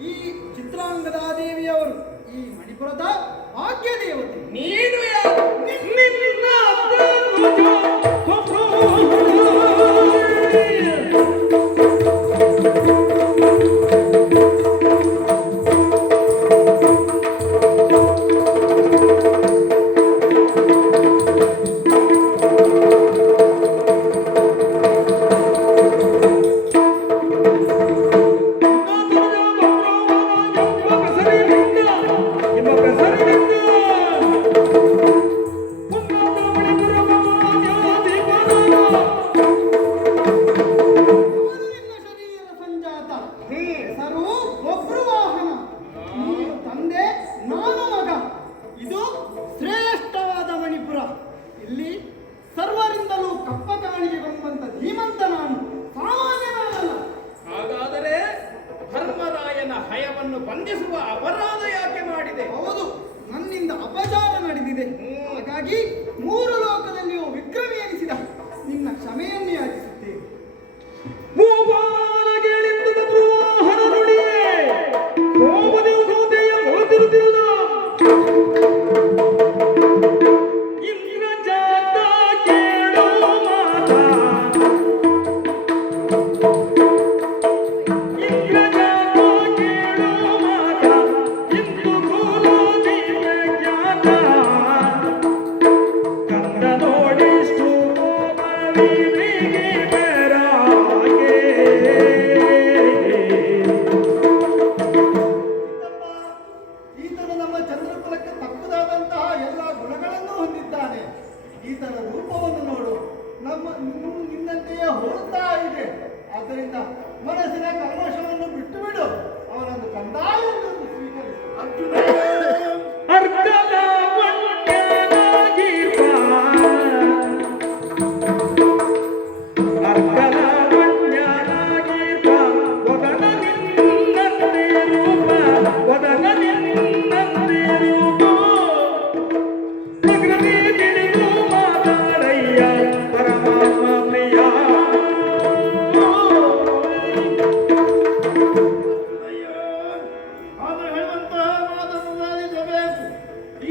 ಈ ಚಿತ್ರಾಂಗದಾದೇವಿಯವರು ಈ ಮಣಿಪುರದ ಭಾಗ್ಯ வண்டிய சும்மா வர்ற ಈತನ ರೂಪವನ್ನು ನೋಡು. ನಮ್ಮ ನಿನ್ನಂತೆಯೇ ಹೋಗುತ್ತಾ ಇದೆ. ಆದ್ದರಿಂದ ಮನಸ್ಸಿನ ಕಲ್ಮಶವನ್ನು ಬಿಟ್ಟುಬಿಡು.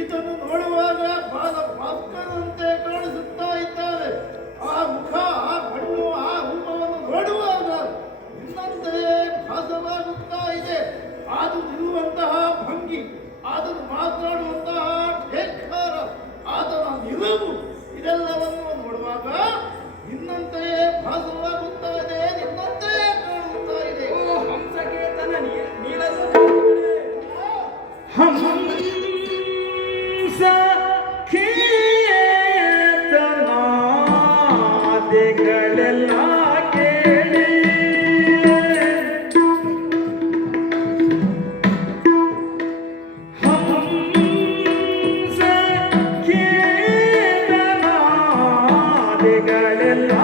ಇದನ್ನು ನೋಡುವಾಗ ಬಹಳ ಬಾಪ್ಕದಂತೆ ಕಾಣಿಸುತ್ತದೆ. ആശകളെല്ലാം